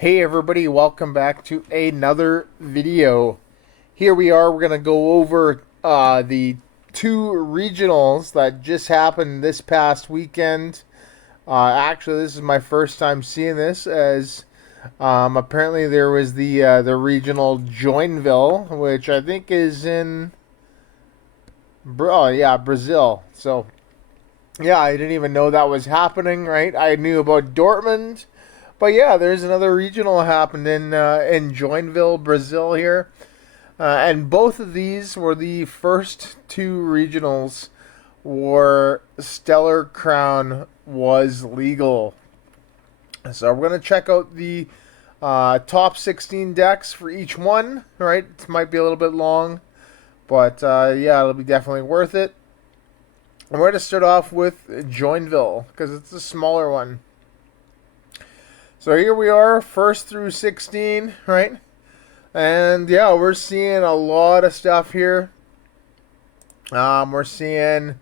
Hey everybody, welcome back to another video. Here we are, we're going to go over the two regionals that just happened this past weekend. Actually, this is my first time seeing this, as apparently there was the regional Joinville, which I think is in Brazil. So yeah, I didn't even know that was happening, right? I knew about Dortmund, but yeah, there's another regional happened in Joinville, Brazil here, and both of these were the first two regionals where Stellar Crown was legal. So we're gonna check out the top 16 decks for each one. Right, it might be a little bit long, but yeah, it'll be definitely worth it. And we're going to start off with Joinville because it's the smaller one. So here we are, first through 16, right? And yeah, we're seeing a lot of stuff here. We're seeing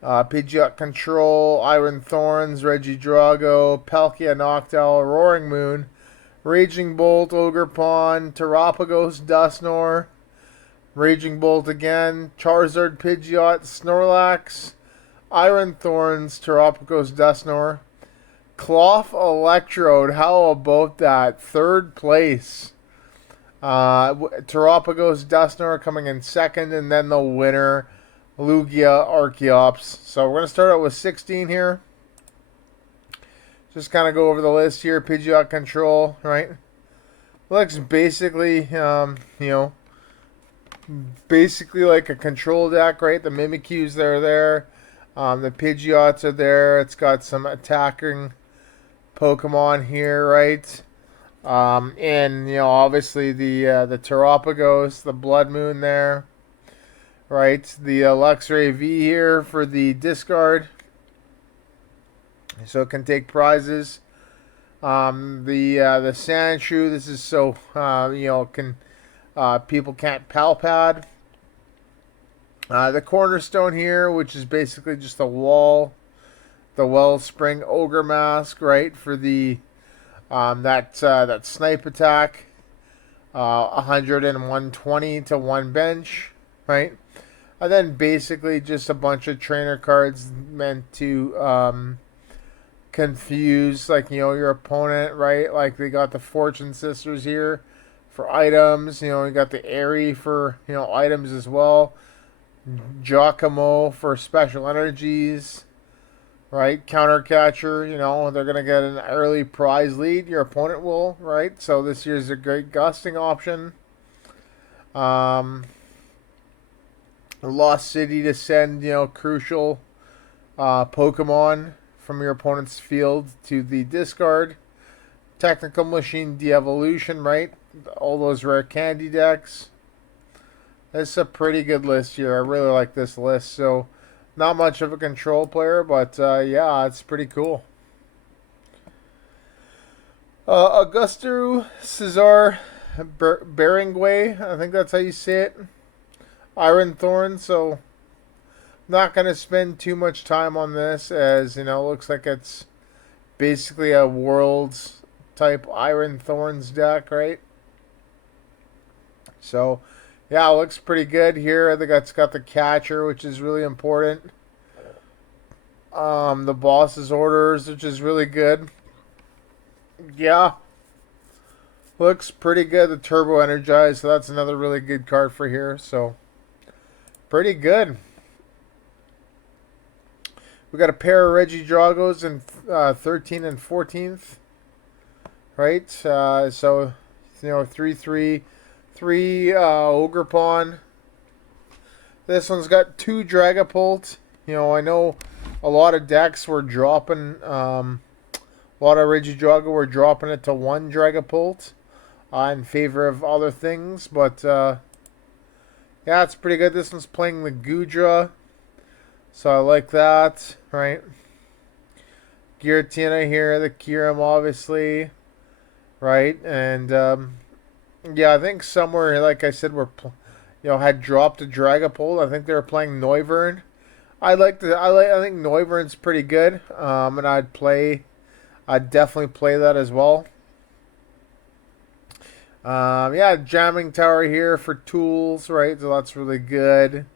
Pidgeot Control, Iron Thorns, Regidrago, Palkia Noctowl, Roaring Moon, Raging Bolt, Ogre Pond, Terapagos, Dusknoir, Raging Bolt again, Charizard, Pidgeot, Snorlax, Iron Thorns, Terapagos, Dusknoir, Cloth Electrode. How about that? Third place. Terapagos, Dusknoir coming in second, and then the winner, Lugia, Archeops. So we're going to start out with 16 here. Just kind of go over the list here. Pidgeot Control, right? Looks basically, basically like a control deck, right? The Mimikyus are there. The Pidgeots are there. It's got some attacking Pokemon here, right? And obviously the Terapagos, the Blood Moon there, right? The Luxray V here for the discard, so it can take prizes. The Sandshrew. This is so people can't Palpad. The Cornerstone here, which is basically just a wall. The Wellspring Ogre Mask, right, for the that snipe attack. 100 and 120 to one bench, right? And then basically just a bunch of trainer cards meant to confuse, like, your opponent, right? Like they got the Fortune Sisters here for items. You got the Airy for items as well. Giacomo for special energies, right? Countercatcher, they're going to get an early prize lead. Your opponent will, right? So this year's a great gusting option. Lost City to send, crucial Pokemon from your opponent's field to the discard. Technical Machine De-Evolution, right? All those rare candy decks. It's a pretty good list here. I really like this list. So, not much of a control player, but yeah, it's pretty cool. Augusto Cesar Beringway, I think that's how you say it. Iron Thorn. So, not going to spend too much time on this, as it looks like it's basically a Worlds type Iron Thorns deck, right? So, yeah, it looks pretty good here. I think it's got the catcher, which is really important. The boss's orders, which is really good. Yeah, looks pretty good. The Turbo Energize, so that's another really good card for here. So, pretty good. We got a pair of Regidragos in 13th and 14th, right? So, 3/3. 3 Ogre Pawn. This one's got 2 Dragapult. I know a lot of decks were dropping, a lot of Regidrago were dropping it to 1 Dragapult in favor of other things. But yeah, it's pretty good. This one's playing the Gudra, so I like that, right? Giratina here, the Kyurem obviously, right? And yeah, I think somewhere, like I said, had dropped a Dragapult. I think they were playing Noivern. I think Noivern's pretty good. And I'd definitely play that as well. Yeah, jamming tower here for tools, right? So that's really good.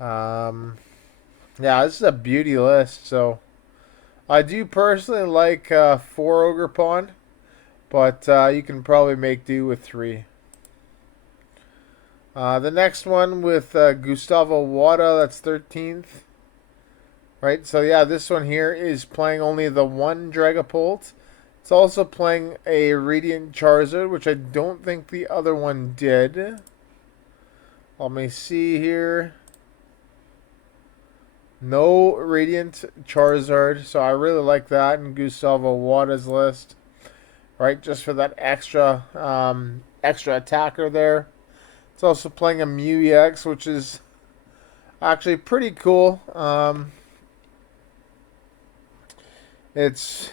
Um, yeah, this is a beauty list. So I do personally like 4 Ogre Pawn, but you can probably make do with 3. The next one with Gustavo Wada, that's 13th. Right, so yeah, this one here is playing only the 1 Dragapult. It's also playing a Radiant Charizard, which I don't think the other one did. Let me see here. No Radiant Charizard, so I really like that in Gustavo Wada's list. Right, just for that extra attacker there. It's also playing a Mew EX, which is actually pretty cool. It's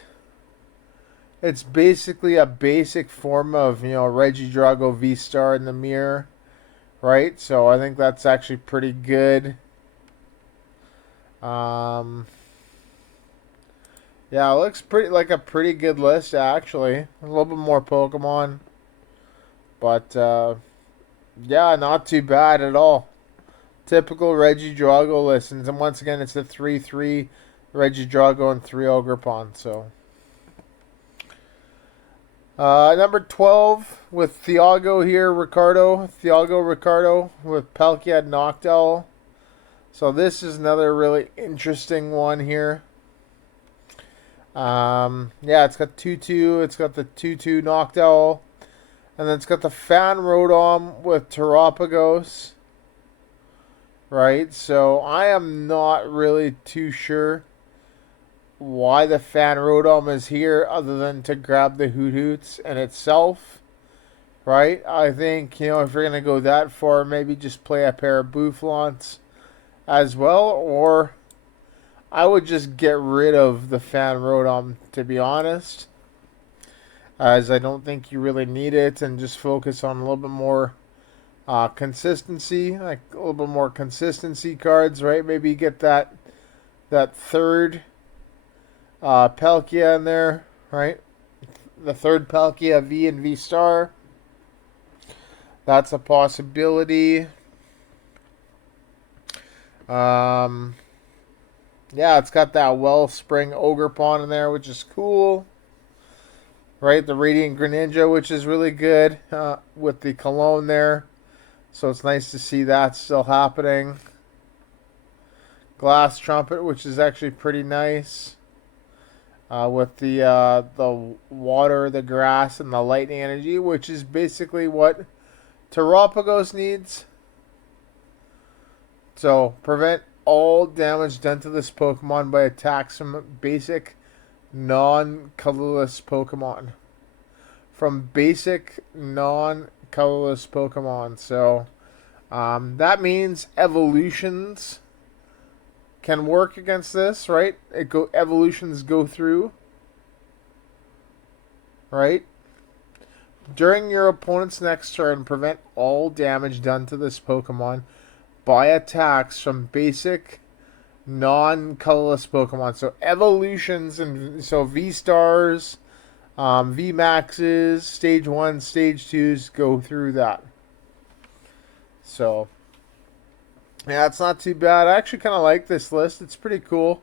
basically a basic form of Regidrago V-Star in the mirror, right? So I think that's actually pretty good. Yeah, it looks pretty like a pretty good list actually. A little bit more Pokemon, but yeah, not too bad at all. Typical Regidrago list, and once again, it's a 3/3 Regidrago and 3 Ogerpon. So number 12 with Thiago here, Thiago Ricardo with Palkia Noctowl. So this is another really interesting one here. Yeah, it's got 2/2. It's got the 2/2 Noctowl. And then it's got the Fan Rotom with Terapagos. Right? So I am not really too sure why the Fan Rotom is here other than to grab the Hoot Hoots in itself. Right? I think, if you're going to go that far, maybe just play a pair of Bouffalantes as well, or I would just get rid of the Fan Rotom, to be honest, as I don't think you really need it, and just focus on a little bit more consistency, like a little bit more consistency cards, right? Maybe get that third Palkia in there, right? The third Palkia V and V Star. That's a possibility. Yeah, it's got that Wellspring Ogerpon in there, which is cool. Right, the Radiant Greninja, which is really good with the Cologne there. So it's nice to see that still happening. Glass Trumpet, which is actually pretty nice. With the water, the grass, and the lightning energy, which is basically what Terapagos needs. So prevent all damage done to this Pokemon by attacks from basic non-colorless Pokemon. From basic non-colorless Pokemon. So that means evolutions can work against this, right? Evolutions go through, right? During your opponent's next turn, prevent all damage done to this Pokemon by attacks from basic non-colorless Pokemon. So evolutions, and so V-Stars, V-Maxes, Stage 1, Stage 2s go through that. So yeah, it's not too bad. I actually kind of like this list. It's pretty cool.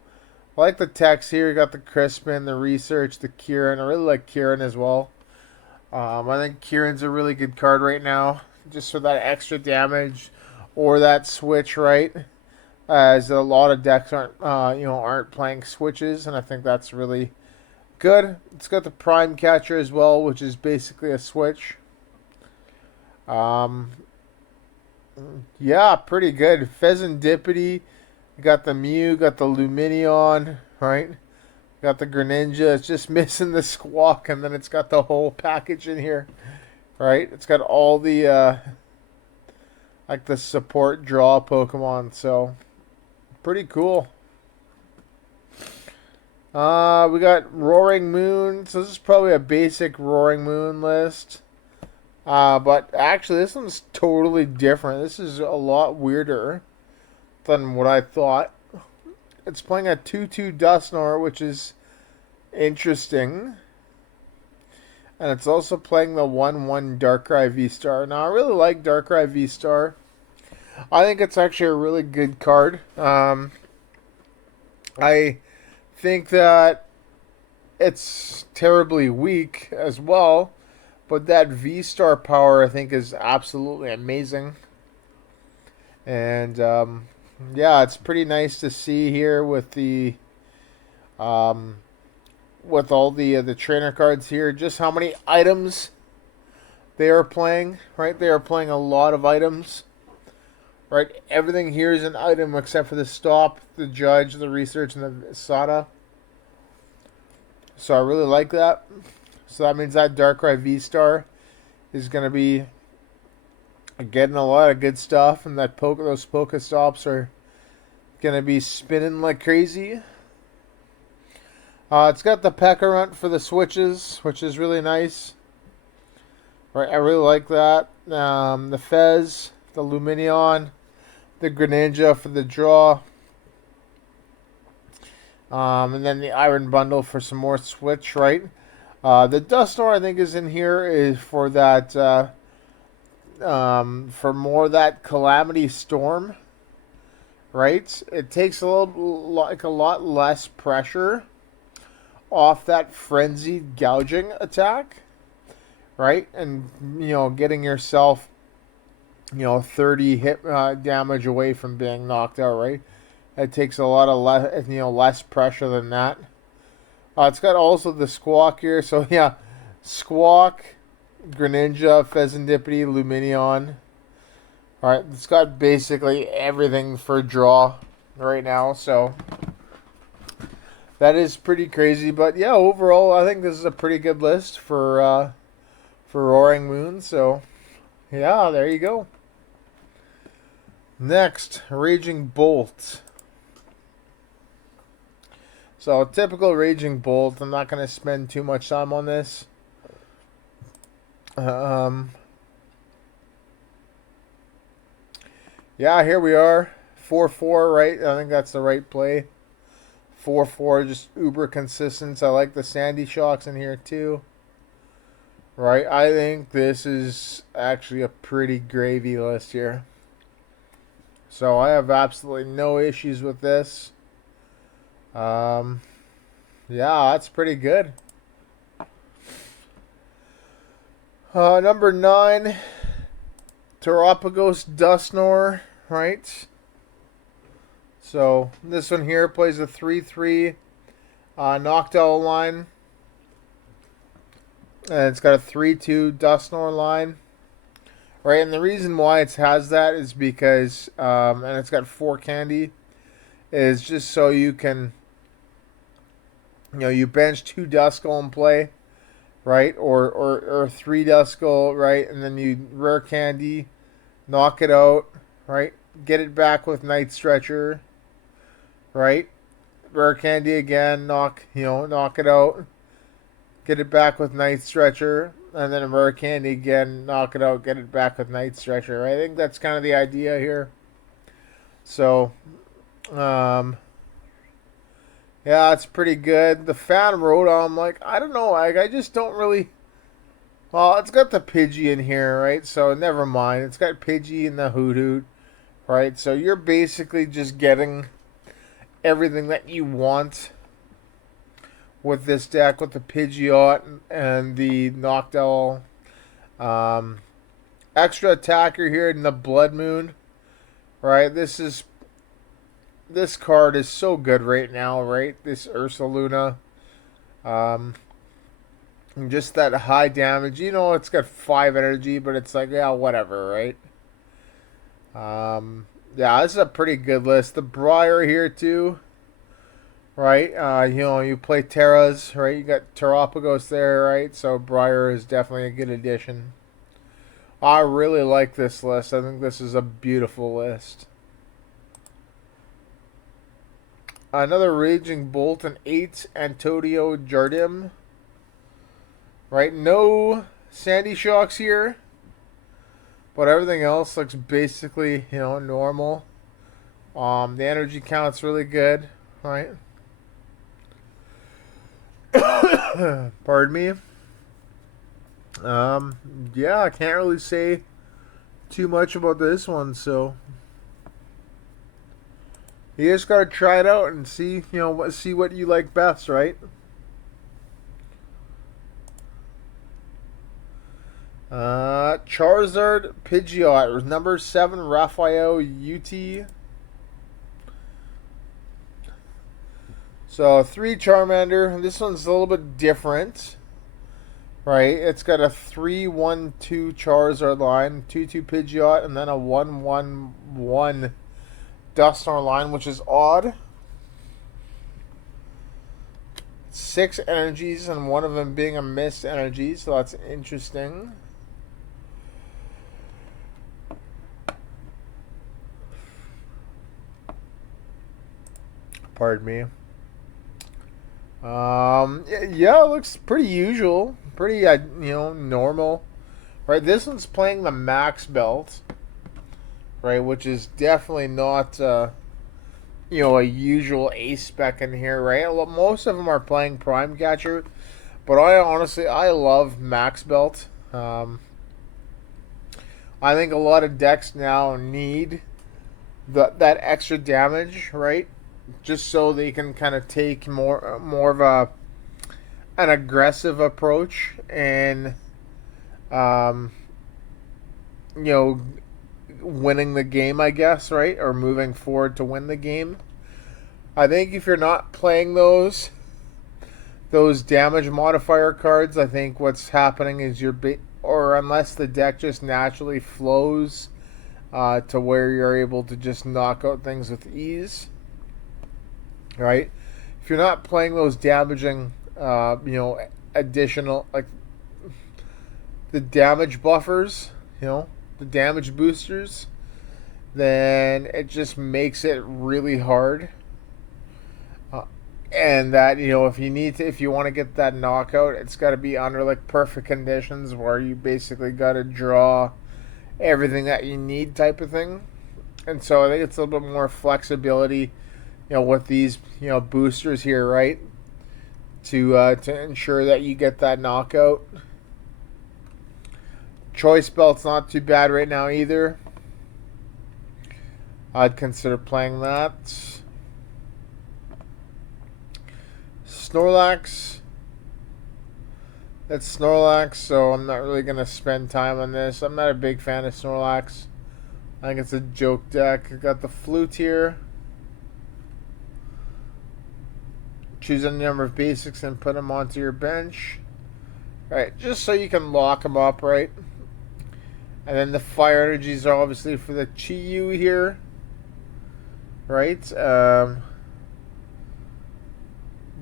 I like the text here. You got the Crispin, the Research, the Kieran. I really like Kieran as well. I think Kieran's a really good card right now, just for that extra damage or that switch, right? As a lot of decks aren't playing switches, and I think that's really good. It's got the Prime Catcher as well, which is basically a switch. Yeah, pretty good. Pheasantipity. Got the Mew, got the Lumineon, right? Got the Greninja. It's just missing the Squawk, and then it's got the whole package in here, right? It's got all the like the support draw Pokemon, so pretty cool. We got Roaring Moon. So this is probably a basic Roaring Moon list. But actually, this one's totally different. This is a lot weirder than what I thought. It's playing a 2/2 Dusknoir, which is interesting. And it's also playing the 1/1 Darkrai V-Star. Now, I really like Darkrai V-Star. I think it's actually a really good card. I think that it's terribly weak as well, but that V-Star power I think is absolutely amazing. And yeah, it's pretty nice to see here with the um, with all the trainer cards here, just how many items they are playing. Right, they are playing a lot of items. Right, everything here is an item except for the stop, the judge, the research, and the SATA. So I really like that. So that means that Darkrai V-Star is going to be getting a lot of good stuff, and that those Pokestops are going to be spinning like crazy. It's got the Pekka for the switches, which is really nice. Right, I really like that. The Fez, the Lumineon, the Greninja for the draw. And then the Iron Bundle for some more switch, right? The Dusknoir I think is in here is for that for more of that Calamity Storm, right? It takes a lot less pressure off that frenzied gouging attack, right? And getting yourself 30 hit damage away from being knocked out, right? It takes a lot of less pressure than that. It's got also the Squawk here, so yeah, Squawk, Greninja, Pheasantipity, Lumineon. All right, it's got basically everything for draw right now, so that is pretty crazy. But yeah, overall, I think this is a pretty good list for Roaring Moon. So yeah, there you go. Next, Raging Bolt. So, typical Raging Bolt. I'm not going to spend too much time on this. Yeah, here we are. 4-4, right? I think that's the right play. 4-4, just uber consistent. I like the Sandy Shocks in here, too. Right? I think this is actually a pretty gravy list here. So, I have absolutely no issues with this. Yeah, that's pretty good. Number 9, Terapagos Dusknoir, right? So this one here plays a 3/3 Noctowl line, and it's got a 3/2 Dusknoir line, right? And the reason why it has that is because, and it's got 4 candy, is just so you can, you bench 2 Duskull and play, right? Or 3 Duskull, right? And then you rare candy, knock it out, right? Get it back with Night Stretcher, right? Rare candy again, knock it out. Get it back with Night Stretcher, and then a rare candy again, knock it out, get it back with Night Stretcher. Right? I think that's kind of the idea here. So, yeah, it's pretty good. The Fan Rotom, I don't know. I just don't really. Well, it's got the Pidgey in here, right? So never mind. It's got Pidgey and the Hoot, right? So you're basically just getting everything that you want with this deck, with the Pidgeot and the Noctowl. Extra attacker here in the Blood Moon, right? This card is so good right now, right? This Ursaluna. Just that high damage. It's got 5 energy, but it's yeah, whatever, right? Yeah, this is a pretty good list. The Briar here, too. Right? You play Terras, right? You got Terapagos there, right? So Briar is definitely a good addition. I really like this list. I think this is a beautiful list. Another Raging Bolt, an 8 Antonio Jardim. Right, no Sandy Shocks here, but everything else looks basically, normal. The energy count's really good, right? Pardon me. Yeah, I can't really say too much about this one, so you just gotta try it out and see, see what you like best, right? Charizard Pidgeot, number 7, Raphael UT. So 3 Charmander. This one's a little bit different, right? It's got a 3-1-2 Charizard line, 2-2 Pidgeot, and then a 1-1-1 Dusknoir line, which is odd. 6 energies, and one of them being a mist energy, so that's interesting. Pardon me. Yeah, it looks pretty usual, pretty normal, right? This one's playing the max belt, right, which is definitely not a usual ace spec in here, right? Most of them are playing prime catcher, but I love max belt. I think a lot of decks now need that extra damage, right? Just so they can kind of take more of an aggressive approach and um, you know winning the game, I guess, right? Or moving forward to win the game. I think if you're not playing those damage modifier cards, I think what's happening is or unless the deck just naturally flows to where you're able to just knock out things with ease, right? If you're not playing those damaging, additional, like the damage buffers, the damage boosters, then it just makes it really hard. And that, if you want to get that knockout, it's got to be under like perfect conditions where you basically got to draw everything that you need, type of thing. And so I think it's a little bit more flexibility, with these, boosters here, right? To ensure that you get that knockout. Choice belt's not too bad right now either. I'd consider playing that. Snorlax. That's Snorlax, so I'm not really going to spend time on this. I'm not a big fan of Snorlax. I think it's a joke deck. I got the flute here. Choose a number of basics and put them onto your bench. Right, just so you can lock them up, right? And then the fire energies are obviously for the Chi-Yu here. Right?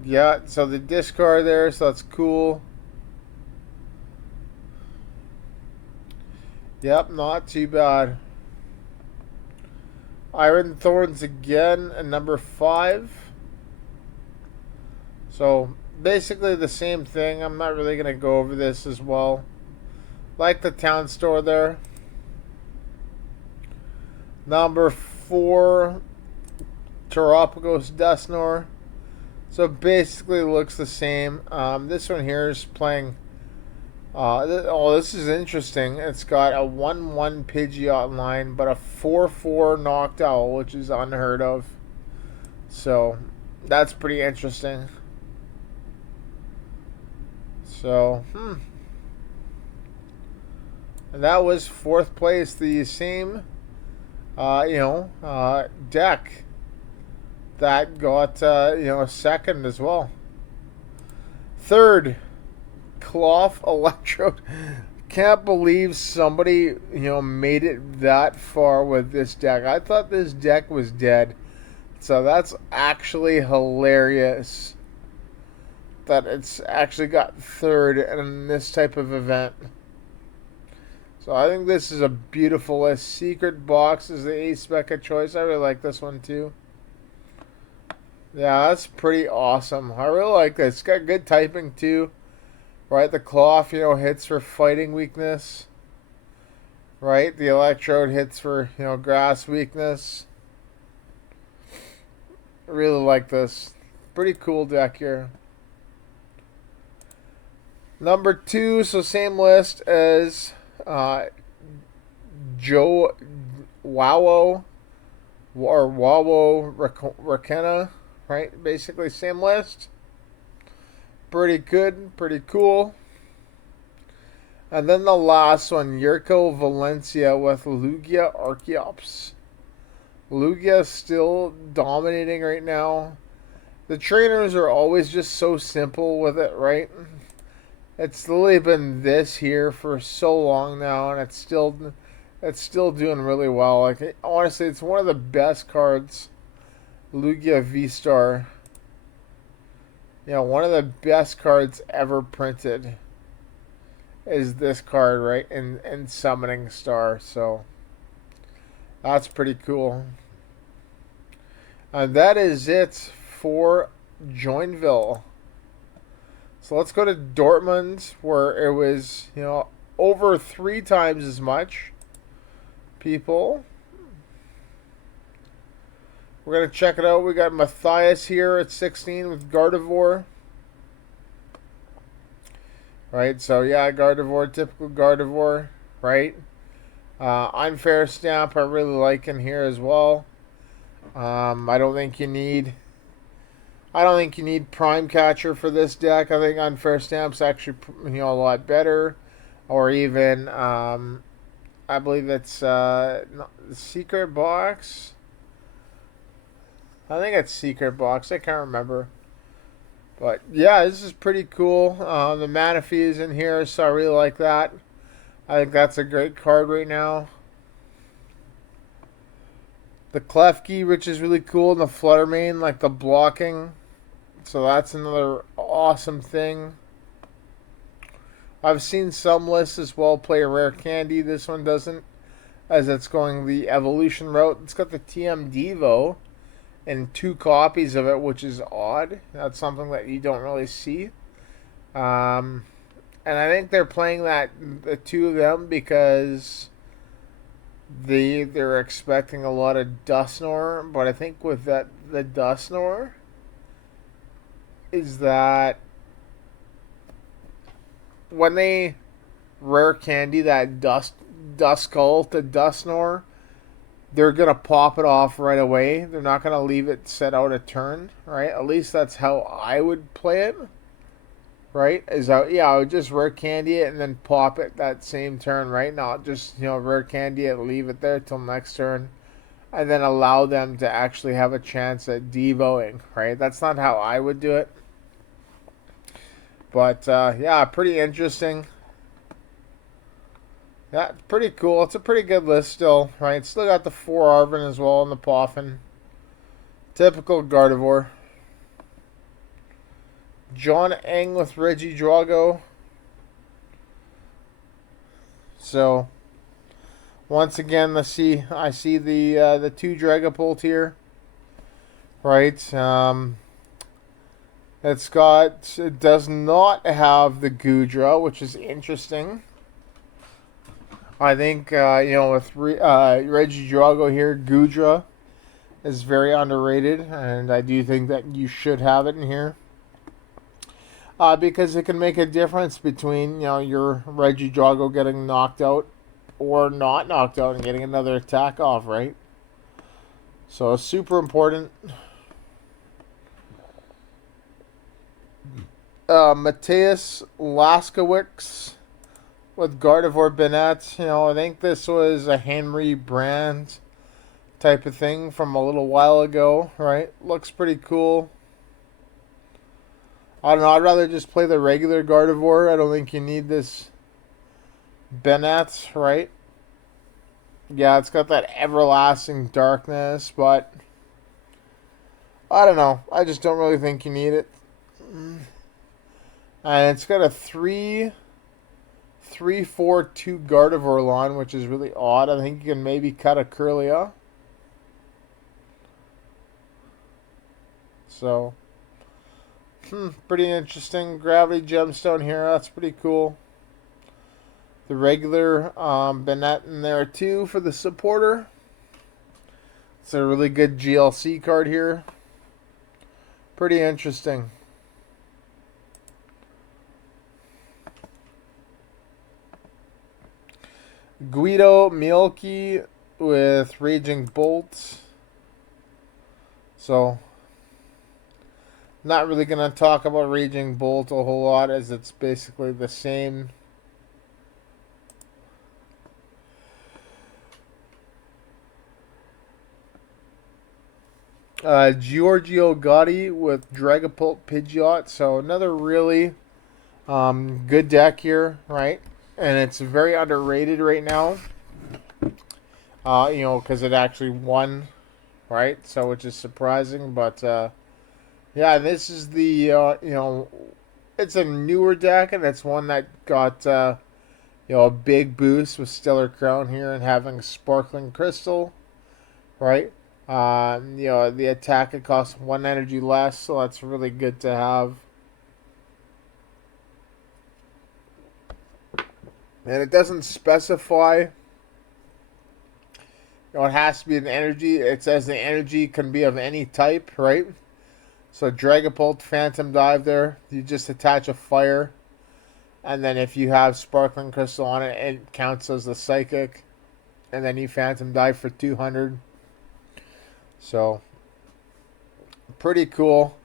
Yeah, so the discard there, so that's cool. Yep, not too bad. Iron Thorns again, and number 5. So basically the same thing. I'm not really going to go over this as well. Like the town store there. Number 4, Terapagos Dusknoir. So basically it looks the same. This one here is playing... this is interesting. It's got a 1-1 Pidgeot line, but a 4-4 Noctowl, which is unheard of. So that's pretty interesting. So, and that was 4th place. The same, deck that got, a second as well. 3rd, Cloth Electrode. Can't believe somebody, made it that far with this deck. I thought this deck was dead. So that's actually hilarious that it's actually got 3rd in this type of event. So I think this is a beautiful list. Secret Box is the ace spec of choice. I really like this one too. Yeah, that's pretty awesome. I really like this. It's got good typing too. Right, the cloth, hits for fighting weakness. Right, the electrode hits for, grass weakness. I really like this. Pretty cool deck here. Number 2, so same list as Joe Wawo or Wawo Rakena, right? Basically, same list. Pretty good, pretty cool. And then the last one, Yurko Valencia with Lugia Archeops. Lugia still dominating right now. The trainers are always just so simple with it, right? It's literally been this here for so long now, and it's still doing really well. Like honestly, it's one of the best cards, Lugia V Star. One of the best cards ever printed is this card, right? In Summoning Star. So that's pretty cool. And that is it for Joinville. So let's go to Dortmund, where it was, over 3 times as much people. We're going to check it out. We got Matthias here at 16 with Gardevoir. Right, so yeah, Gardevoir, typical Gardevoir, right? Unfair Stamp, I really like in here as well. I don't think you need Prime Catcher for this deck. I think Unfair Stamp's actually a lot better, or even I believe it's Secret Box. I think it's Secret Box. I can't remember. But yeah, this is pretty cool. The Manaphy is in here, so I really like that. I think that's a great card right now. The Klefki, which is really cool, and the Fluttermane, like the blocking. So that's another awesome thing. I've seen some lists as well play a Rare Candy. This one doesn't, as it's going the evolution route. It's got the TM Devo and 2 copies of it, which is odd. That's something that you don't really see. And I think they're playing the 2 of them because they're expecting a lot of Dusknoir. But I think with the Dusknoir is that when they Rare Candy that Duskull to Dusknoir, they're going to pop it off right away. They're not going to leave it set out a turn, right? At least that's how I would play it, right? I would just Rare Candy it and then pop it that same turn, right? Not just, Rare Candy it, leave it there till next turn, and then allow them to actually have a chance at devoing, right? That's not how I would do it. But, pretty interesting. Yeah, pretty cool. It's a pretty good list still, right? Still got the 4 Arven as well and the Poffin. Typical Gardevoir. John Eng with Reggie Drago. So, once again, I see the 2 Dragapult here, right? It does not have the Gudra, which is interesting. I think, with Reggie Drago here, Gudra is very underrated, and I do think that you should have it in here. Because it can make a difference between, your Reggie Drago getting knocked out or not knocked out and getting another attack off, right? So, it's super important. Mateus Laskowicz with Gardevoir Bennett. I think this was a Henry Brand type of thing from a little while ago, right? Looks pretty cool. I don't know. I'd rather just play the regular Gardevoir. I don't think you need this Bennett, right? Yeah, it's got that everlasting darkness, but I don't know. I just don't really think you need it. And it's got a 3-4-2 Gardevoir line, which is really odd. I think you can maybe cut a Curlia. So, pretty interesting. Gravity Gemstone here. That's pretty cool. The regular Bennett in there too for the supporter. It's a really good GLC card here. Pretty interesting. Guido Mielke with Raging Bolt. So, not really going to talk about Raging Bolt a whole lot as it's basically the same. Giorgio Gotti with Dragapult Pidgeot. So, another really good deck here, right? And it's very underrated right now. Because it actually won, right? So, which is surprising. But, yeah, this is the, it's a newer deck, and it's one that got, a big boost with Stellar Crown here and having Sparkling Crystal, right? The attack, it costs 1 energy less, so that's really good to have. And it doesn't specify, it has to be an energy. It says the energy can be of any type, right? So Dragapult, Phantom Dive there, you just attach a fire. And then if you have Sparkling Crystal on it, it counts as the Psychic. And then you Phantom Dive for 200. So, pretty cool.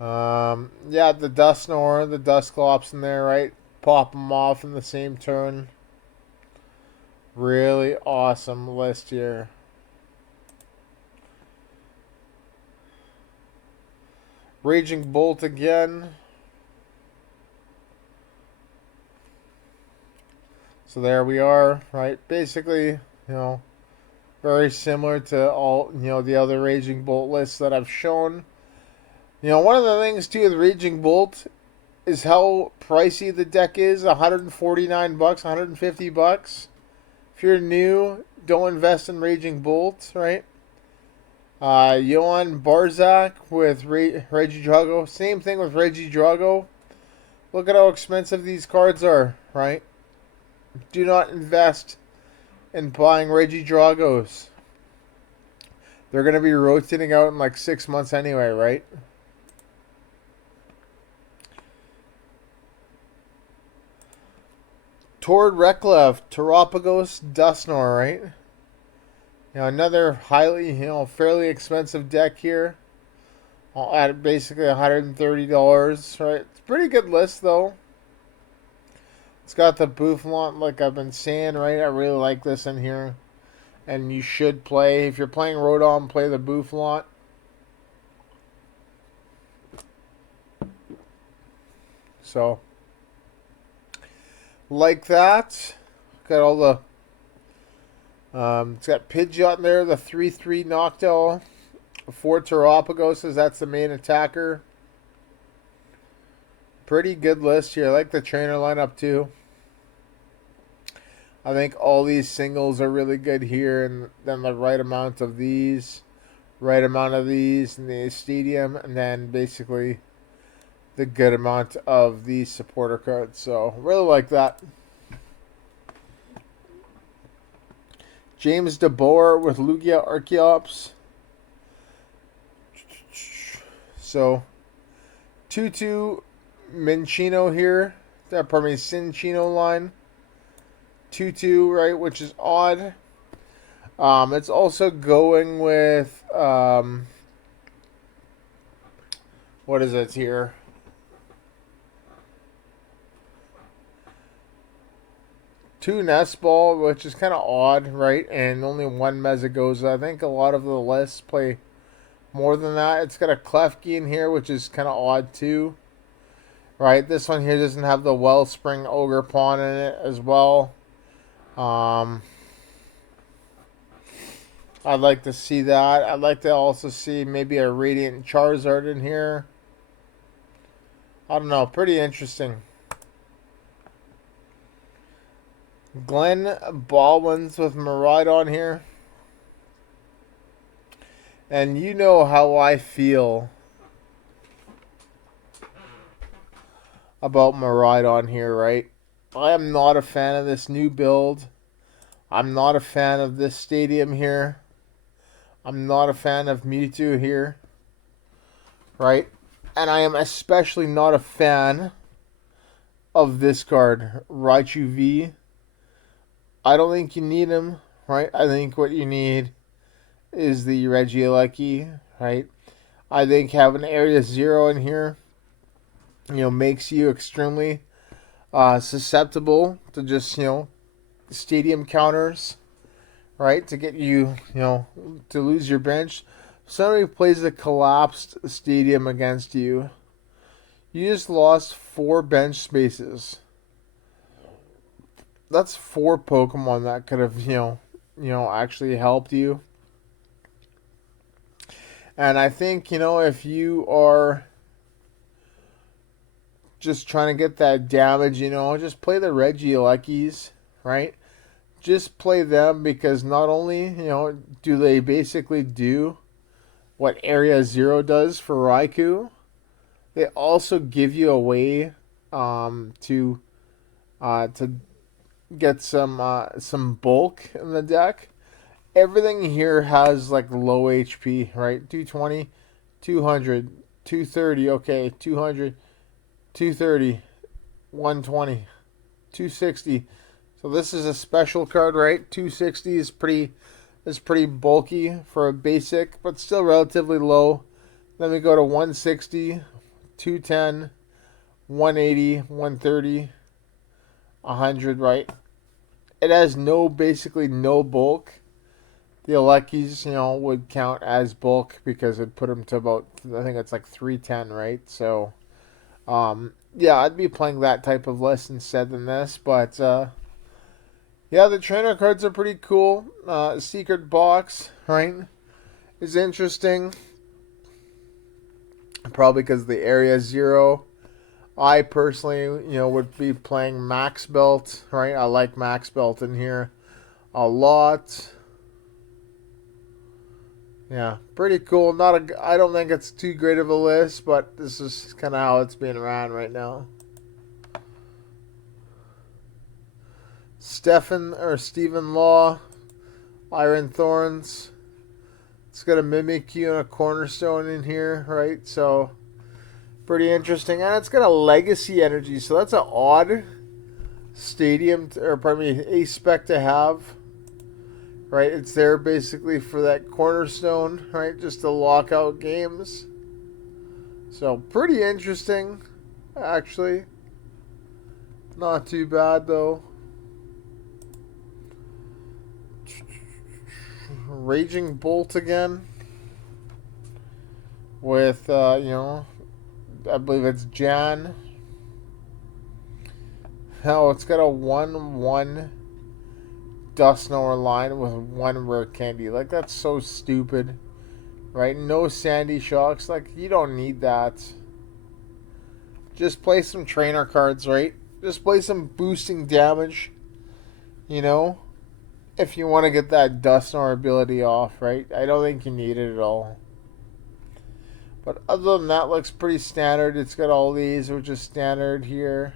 Yeah, the Dusknoir, the Dusclops in there, right? Pop them off in the same turn. Really awesome list here. Raging Bolt again. So there we are, right? Basically, very similar to all, the other Raging Bolt lists that I've shown. One of the things too with Raging Bolt is how pricey the deck is. $149, $150. If you're new, don't invest in Raging Bolt, right? Johan Barzak with Regidrago. Same thing with Regidrago. Look at how expensive these cards are, right? Do not invest in buying Regidragos. They're going to be rotating out in like 6 months anyway, right? Tord Reklev, Terapagos, Dusknoir, right? Another highly, fairly expensive deck here. At basically $130, right? It's a pretty good list, though. It's got the Boufflant, like I've been saying, right? I really like this in here. And you should play, if you're playing Rodon, play the Boufflant. So, like that. Got all the, it's got Pidgeot in there, the 3-3 Noctowl. 4 Terapagoses, that's the main attacker. Pretty good list here. I like the trainer lineup too. I think all these singles are really good here, and then the right amount of these, right amount of these in the stadium, and then basically the good amount of these supporter cards. So, really like that. James DeBoer with Lugia Archeops. So, 2-2 Minchino here. Pardon me, Cinchino line. 2-2, right, which is odd. It's also going with, what is it here? Two Nest Ball, which is kind of odd, right? And only one Mezagoza. I think a lot of the lists play more than that. It's got a Klefki in here, which is kind of odd too. Right, this one here doesn't have the Wellspring Ogre Pawn in it as well. I'd like to see that. I'd like to also see maybe a Radiant Charizard in here. I don't know. Pretty interesting. Glenn Baldwin's with Miraidon here. And you know how I feel about Miraidon here, right? I am not a fan of this new build. I'm not a fan of this stadium here. I'm not a fan of Mewtwo here. Right? And I am especially not a fan of this card, Raichu V. I don't think you need him, right? I think what you need is the Regieleki, right? I think having Area Zero in here, makes you extremely susceptible to just stadium counters, right? To get you to lose your bench. Somebody plays a collapsed stadium against you. You just lost 4 bench spaces. That's 4 Pokemon that could have actually helped you. And I think if you are just trying to get that damage, just play the Regielekis, right? Just play them because not only do they basically do what Area Zero does for Raikou, they also give you a way to get some bulk in the deck. Everything here has like low HP, right? 220, 200, 230, okay, 200, 230, 120, 260. So this is a special card, right? 260 is pretty bulky for a basic, but still relatively low. Then we go to 160, 210, 180, 130, 100, right? It has basically no bulk. The Alekis, would count as bulk because it'd put them to about, I think it's like 310, right? So, yeah, I'd be playing that type of list instead than this. But, yeah, the trainer cards are pretty cool. Secret Box, right, is interesting. Probably because the Area Zero. I personally, would be playing Max Belt, right? I like Max Belt in here a lot. Yeah, pretty cool. I don't think it's too great of a list, but this is kind of how it's being ran right now. Stephen Law, Iron Thorns. It's got a Mimikyu and a Cornerstone in here, right? So pretty interesting, and it's got a Legacy Energy. So that's an odd stadium, or pardon me, a spec to have. Right, it's there basically for that Cornerstone, right? Just to lock out games. So pretty interesting, actually. Not too bad though. Raging Bolt again. With I believe it's Jan. Oh, it's got a 1/1 Dusknoir line with 1 rare candy. Like, that's so stupid. Right? No Sandy Shocks. Like, you don't need that. Just play some trainer cards, right? Just play some boosting damage. If you want to get that Dusknoir ability off, right? I don't think you need it at all. But other than that, looks pretty standard. It's got all these, which is standard here.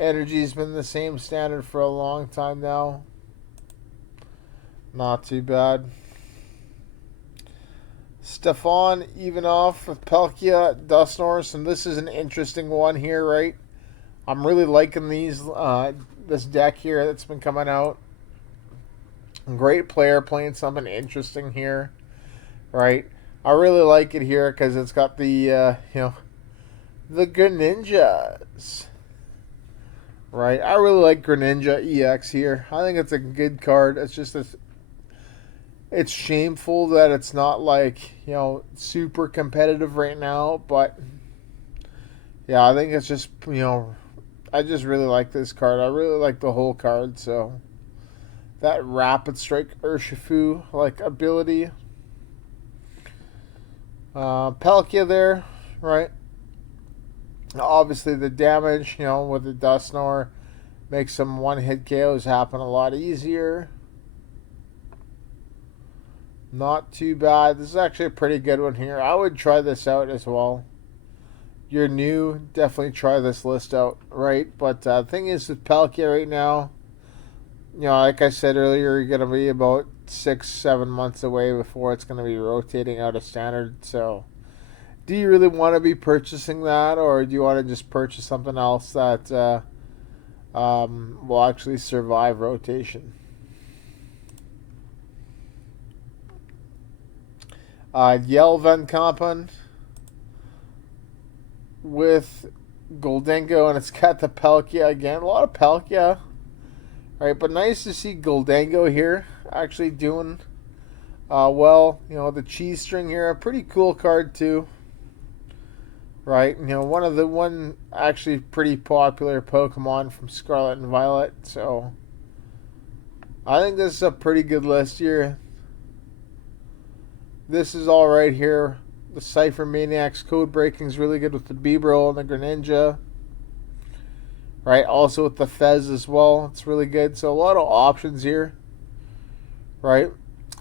Energy's been the same standard for a long time now. Not too bad. Stefan Ivanov with Palkia, Dusknoir. And this is an interesting one here, right? I'm really liking this deck here that's been coming out. Great player playing something interesting here, right? I really like it here because it's got the Greninjas. Right, I really like Greninja EX here. I think it's a good card. It's just it's shameful that it's not like super competitive right now. But yeah, I think it's just I just really like this card. I really like the whole card. So that Rapid Strike Urshifu like ability, Palkia there, right? Obviously, the damage, with the Dusknoir makes some one-hit KOs happen a lot easier. Not too bad. This is actually a pretty good one here. I would try this out as well. You're new, definitely try this list out, right? But the thing is with Palkia right now, like I said earlier, you're going to be about 6-7 months away before it's going to be rotating out of standard, so do you really want to be purchasing that, or do you want to just purchase something else that will actually survive rotation. Yell Van Kampen with Goldango, and it's got the Palkia again. A lot of Palkia. Alright, but nice to see Goldango here actually doing well. You know, the cheese string here, a pretty cool card too. Right, you know, one actually pretty popular Pokemon from Scarlet and Violet. So I think this is a pretty good list here. This is all right here. The Cypher Maniacs code breaking is really good with the Beebrill and the Greninja. Right, also with the Fez as well. It's really good. So a lot of options here. Right.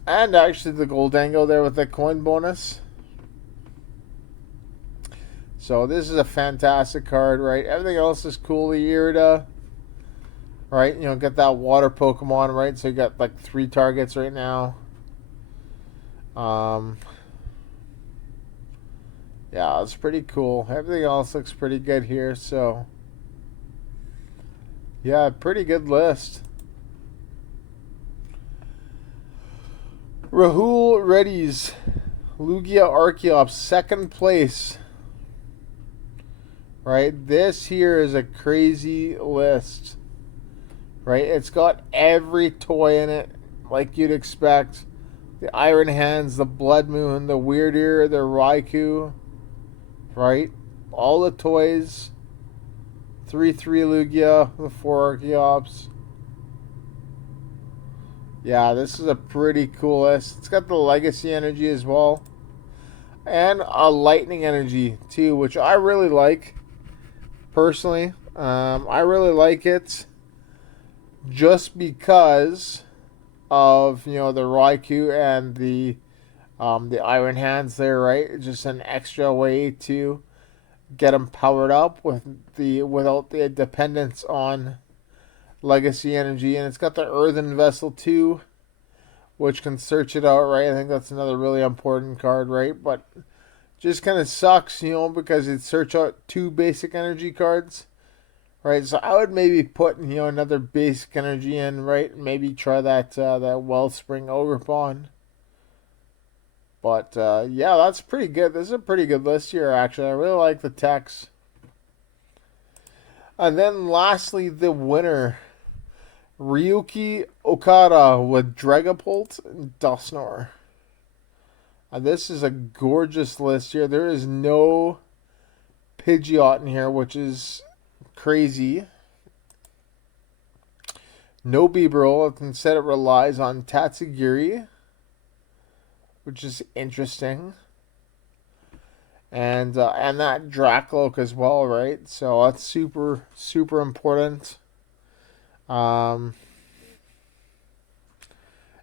And actually the Goldango there with the coin bonus. So this is a fantastic card, right? Everything else is cool. The Irida. Right, you know, get that water Pokemon, right? So you got like 3 targets right now. Yeah, it's pretty cool. Everything else looks pretty good here, so yeah, pretty good list. Rahul Reddy's Lugia Archeops, 2nd place. Right, this here is a crazy list. Right, it's got every toy in it, like you'd expect. The Iron Hands, the Blood Moon, the Weird Ear, the Raikou. Right? All the toys. 3-3 Lugia, the 4 Archeops. Yeah, this is a pretty cool list. It's got the Legacy Energy as well. And a Lightning Energy too, which I really like. Personally. I really like it. Just because of, you know, the Raikou and the Iron Hands there, right? It's just an extra way to get them powered up without the dependence on Legacy Energy. And it's got the Earthen Vessel too, which can search it out, right? I think that's another really important card, right? But just kind of sucks, you know, because it search out 2 basic energy cards. Right, so I would maybe put, you know, another basic energy in, right? Maybe try that Wellspring Overpawn. But yeah, that's pretty good. This is a pretty good list here, actually. I really like the text. And then lastly, the winner, Ryuki Okada with Dragapult and Dusknoir. This is a gorgeous list here. There is no Pidgeot in here, which is crazy. No Beebrill. Instead, it relies on Tatsugiri, which is interesting. And that Dracloak as well, right? So that's super, super important. Yeah,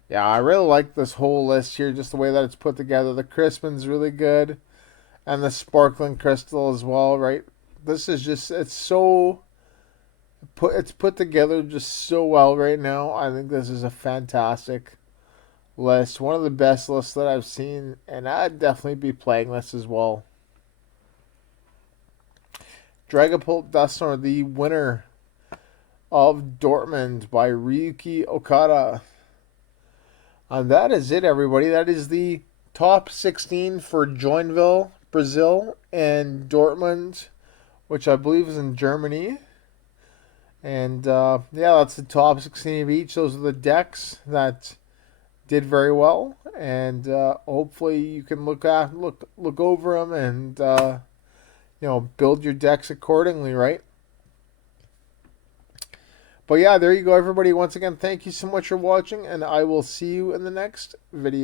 I really like this whole list here, just the way that it's put together. The Crispin's really good. And the Sparkling Crystal as well, right? This is just, it's put together just so well right now. I think this is a fantastic list. One of the best lists that I've seen, and I'd definitely be playing this as well. Dragapult Dusknoir, the winner of Dortmund by Ryuki Okada. And that is it, everybody. That is the top 16 for Joinville, Brazil, and Dortmund, which I believe is in Germany. And yeah, that's the top 16 of each. Those are the decks that did very well, and hopefully you can look over them and you know, build your decks accordingly, right? But yeah, there you go, everybody. Once again, thank you so much for watching, and I will see you in the next video.